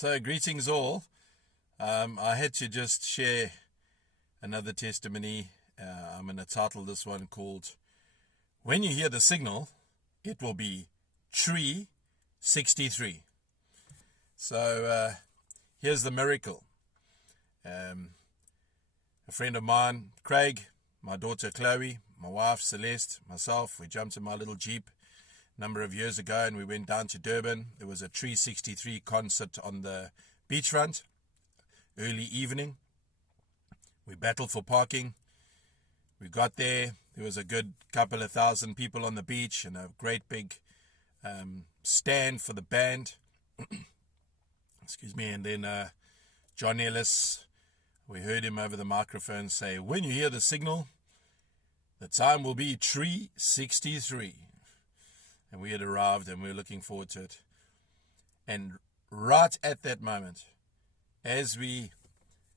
So greetings all. I had to just share another testimony. I'm going to title this one called, When You Hear the Signal, It Will Be TREE63. So here's the miracle. A friend of mine, Craig, my daughter Chloe, my wife Celeste, myself, we jumped in my little Jeep a number of years ago and we went down to Durban. There was a TREE63 concert on the beachfront, early evening. We battled for parking. We got there. There was a good couple of thousand people on the beach and a great big stand for the band. Excuse me. And then John Ellis, we heard him over the microphone say, "When you hear the signal, the time will be TREE63." And we had arrived and we were looking forward to it. And right at that moment, as we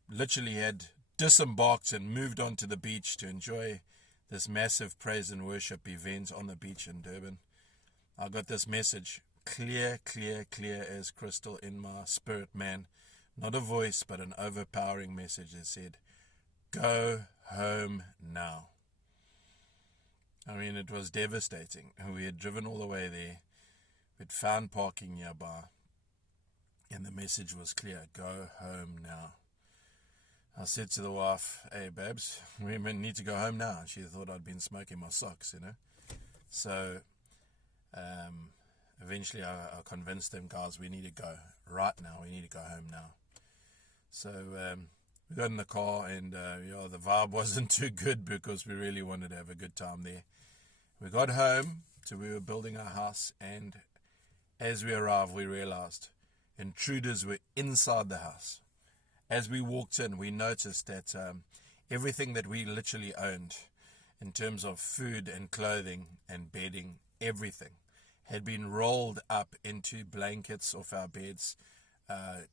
literally had disembarked and moved on to the beach to enjoy this massive praise and worship event on the beach in Durban, I got this message, clear as crystal in my spirit, man. Not a voice, but an overpowering message that said, "Go home now." I mean, it was devastating. We had driven all the way there. We'd found parking nearby. And the message was clear, "Go home now." I said to the wife, "Hey, babes, we need to go home now." And she thought I'd been smoking my socks, So eventually I convinced them, "Guys, we need to go right now. We need to go home now." So we got in the car and the vibe wasn't too good because we really wanted to have a good time there. We got home, so we were building our house, and as we arrived, we realized intruders were inside the house. As we walked in, we noticed that everything that we literally owned in terms of food and clothing and bedding, everything had been rolled up into blankets off our beds.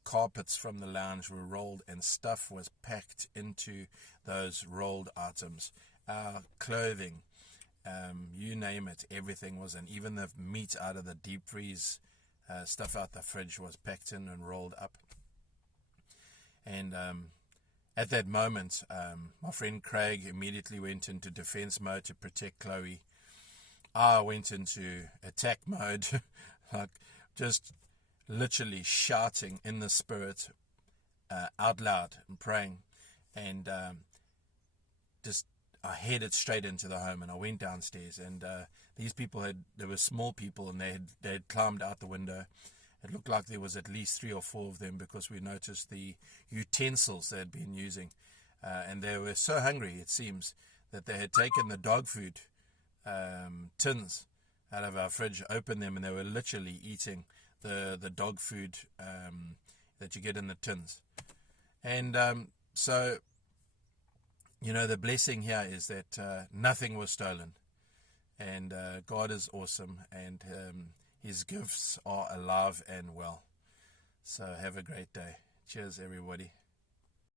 Carpets from the lounge were rolled and stuff was packed into those rolled items. Our clothing, you name it, everything was in. Even the meat out of the deep freeze, stuff out the fridge was packed in and rolled up. And at that moment, my friend Craig immediately went into defense mode to protect Chloe. I went into attack mode, like just literally shouting in the spirit, out loud and praying. And I headed straight into the home and I went downstairs. And these people they were small people and they had climbed out the window. It looked like there was at least 3 or 4 of them because we noticed the utensils they had been using. And they were so hungry, it seems, that they had taken the dog food tins out of our fridge, opened them, and they were literally eating the dog food that you get in the tins. And so, the blessing here is that nothing was stolen. And God is awesome, and His gifts are alive and well. So have a great day. Cheers, everybody.